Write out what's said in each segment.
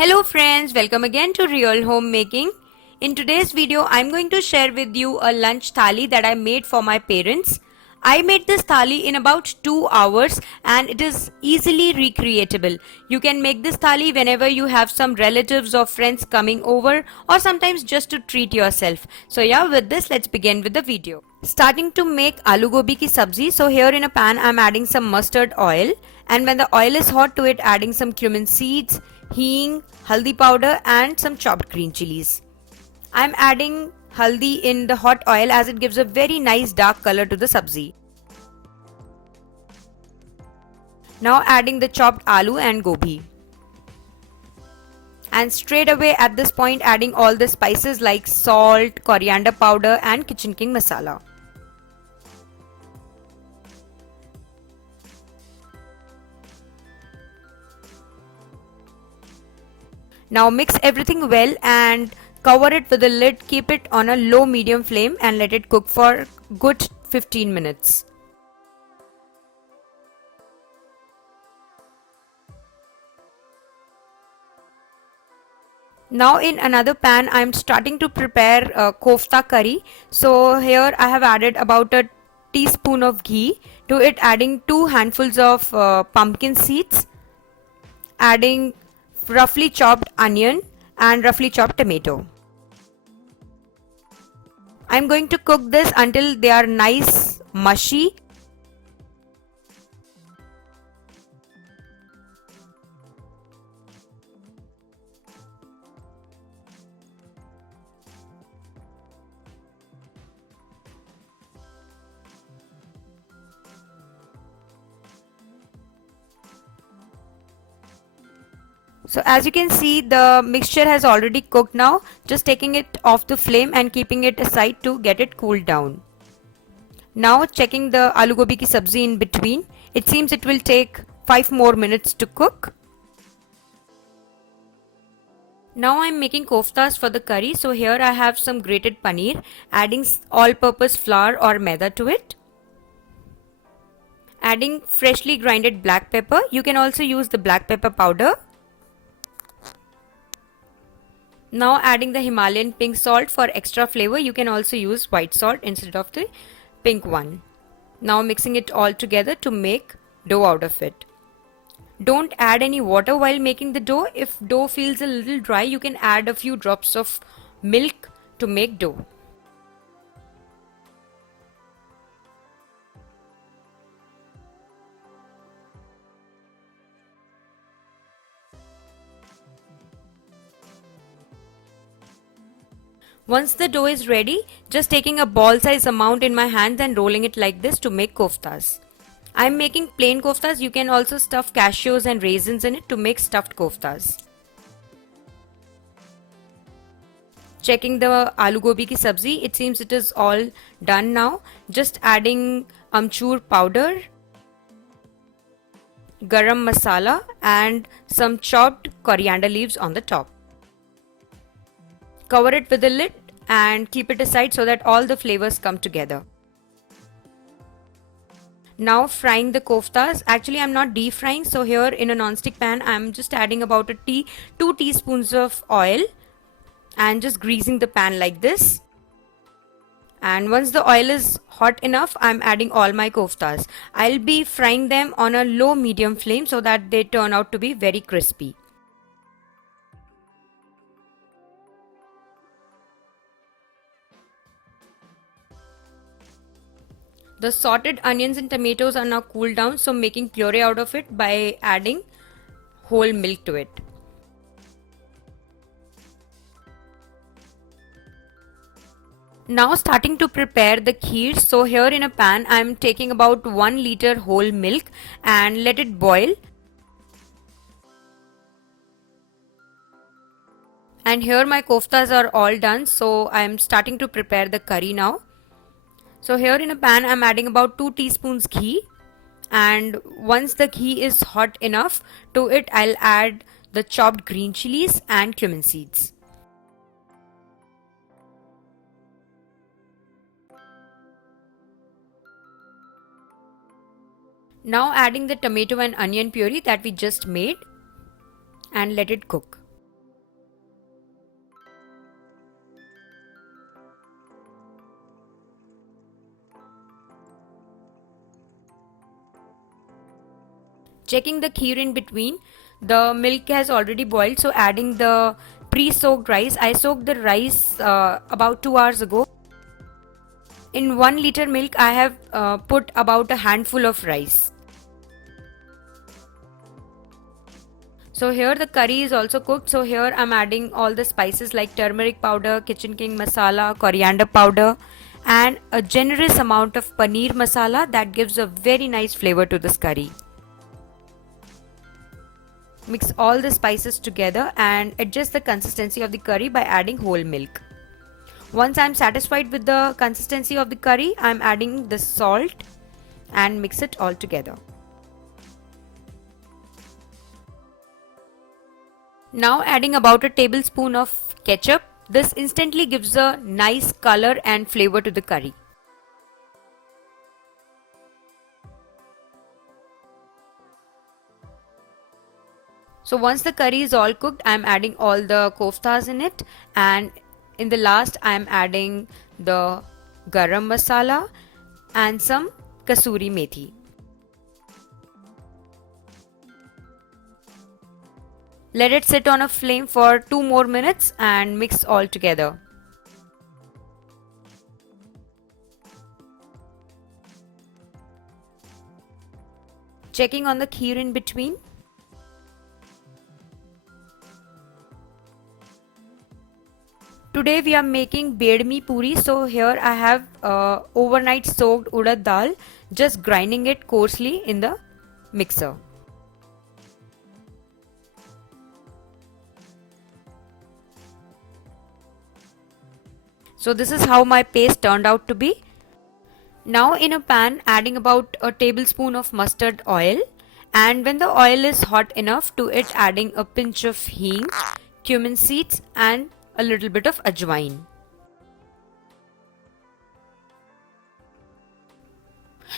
Hello friends, welcome again to Real Homemaking. In today's video, I'm going to share with you a lunch thali that I made for my parents. I made this thali in about 2 hours and it is easily recreatable. You can make this thali whenever you have some relatives or friends coming over or sometimes just to treat yourself. So yeah, with this, let's begin with the video. Starting to make aloo gobi ki sabzi. So here in a pan, I'm adding some mustard oil, and when the oil is hot, to it adding some cumin seeds, hing, haldi powder and some chopped green chilies. I'm adding haldi in the hot oil as it gives a very nice dark color to the sabzi. Now adding the chopped aloo and gobi. And straight away at this point adding all the spices like salt, coriander powder and kitchen king masala. Now mix everything well and cover it with a lid. Keep it on a low medium flame and let it cook for good 15 minutes. Now in another pan I am starting to prepare kofta curry. So here I have added about a teaspoon of ghee. To it adding 2 handfuls of pumpkin seeds, adding roughly chopped onion and roughly chopped tomato. I'm going to cook this until they are nice mushy. So as you can see, the mixture has already cooked now. Just taking it off the flame and keeping it aside to get it cooled down. Now checking the aloo gobi ki sabzi in between. It seems it will take 5 more minutes to cook. Now I'm making koftas for the curry. So here I have some grated paneer, adding all-purpose flour or maida to it. Adding freshly grinded black pepper. You can also use the black pepper powder. Now adding the Himalayan pink salt for extra flavor. You can also use white salt instead of the pink one. Now mixing it all together to make dough out of it. Don't add any water while making the dough. If dough feels a little dry, you can add a few drops of milk to make dough. Once the dough is ready, just taking a ball size amount in my hands and rolling it like this to make koftas. I am making plain koftas. You can also stuff cashews and raisins in it to make stuffed koftas. Checking the aloo gobi ki sabzi, it seems it is all done now. Just adding amchur powder, garam masala and some chopped coriander leaves on the top. Cover it with a lid and keep it aside so that all the flavors come together. Now frying the koftas. Actually I'm not deep frying, so here in a non-stick pan I'm just adding about 2 teaspoons of oil and just greasing the pan like this. And once the oil is hot enough, I'm adding all my koftas. I'll be frying them on a low medium flame so that they turn out to be very crispy. The sorted onions and tomatoes are now cooled down, so making puree out of it by adding whole milk to it. Now starting to prepare the kheer. So here in a pan I am taking about 1 liter whole milk and let it boil. And here my koftas are all done, so I am starting to prepare the curry now. So here in a pan I'm adding about 2 teaspoons ghee, and once the ghee is hot enough, to it I'll add the chopped green chilies and cumin seeds. Now adding the tomato and onion puree that we just made and let it cook. Checking the kheer in between, the milk has already boiled, so adding the pre-soaked rice. I soaked the rice about 2 hours ago. In 1 liter milk, I have put about a handful of rice. So here the curry is also cooked. So here I'm adding all the spices like turmeric powder, kitchen king masala, coriander powder, and a generous amount of paneer masala that gives a very nice flavor to this curry. Mix all the spices together and adjust the consistency of the curry by adding whole milk. Once I'm satisfied with the consistency of the curry, I'm adding the salt and mix it all together. Now adding about a tablespoon of ketchup. This instantly gives a nice color and flavor to the curry. So once the curry is all cooked, I am adding all the koftas in it, and in the last I am adding the garam masala and some kasuri methi. Let it sit on a flame for 2 more minutes and mix all together. Checking on the kheer in between. Today we are making bedmi puri, so here I have overnight soaked urad dal, just grinding it coarsely in the mixer. So this is how my paste turned out to be. Now in a pan, adding about a tablespoon of mustard oil, and when the oil is hot enough, to it adding a pinch of hing, cumin seeds and a little bit of ajwain.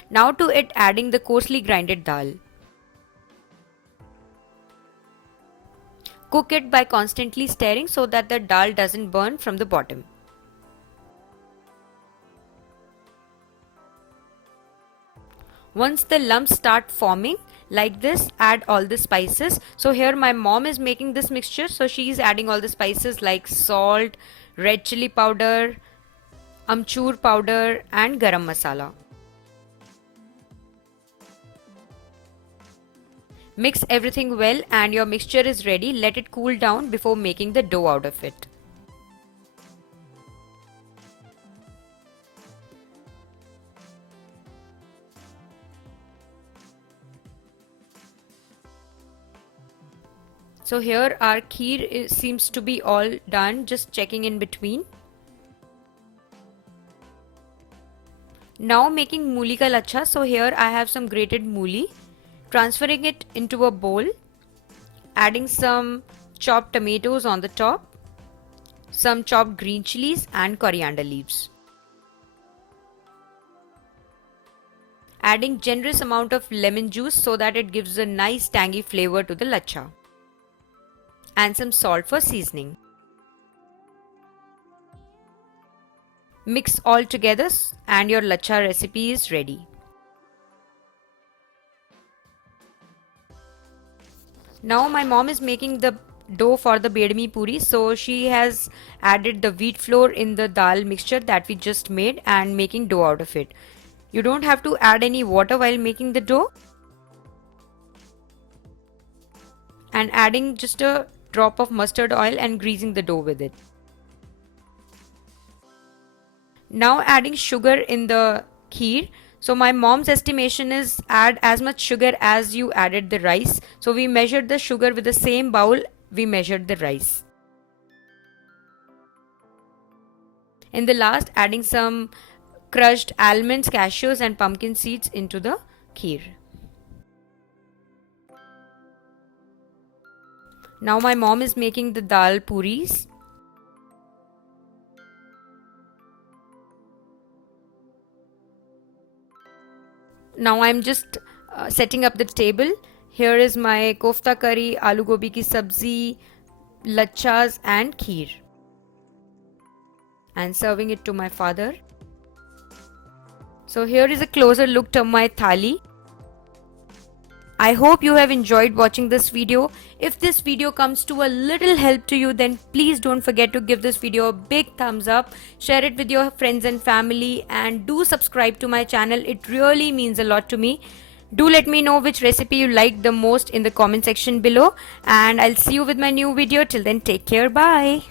Now to it adding the coarsely grinded dal. Cook it by constantly stirring so that the dal doesn't burn from the bottom. Once the lumps start forming like this, add all the spices. So here my mom is making this mixture, so she is adding all the spices like salt, red chili powder, amchur powder and garam masala. Mix everything well and your mixture is ready. Let it cool down before making the dough out of it. So here our kheer seems to be all done, just checking in between. Now making mooli ka lacha. So here I have some grated mooli, transferring it into a bowl, adding some chopped tomatoes on the top, some chopped green chilies and coriander leaves. Adding generous amount of lemon juice so that it gives a nice tangy flavor to the lacha. And some salt for seasoning. Mix all together and your lacha recipe is ready. Now my mom is making the dough for the bedmi puri, so she has added the wheat flour in the dal mixture that we just made and making dough out of it. You don't have to add any water while making the dough. And adding just a drop of mustard oil and greasing the dough with it. Now adding sugar in the kheer. So my mom's estimation is add as much sugar as you added the rice. So we measured the sugar with the same bowl we measured the rice. In the last, adding some crushed almonds, cashews and pumpkin seeds into the kheer. Now my mom is making the dal puris. Now I'm just setting up the table. Here is my kofta curry, aloo gobi ki sabzi, lachas and kheer. And serving it to my father. So here is a closer look to my thali. I hope you have enjoyed watching this video. If this video comes to a little help to you, then please don't forget to give this video a big thumbs up, share it with your friends and family, and do subscribe to my channel. It really means a lot to me. Do let me know which recipe you like the most in the comment section below, and I'll see you with my new video. Till then, take care. Bye.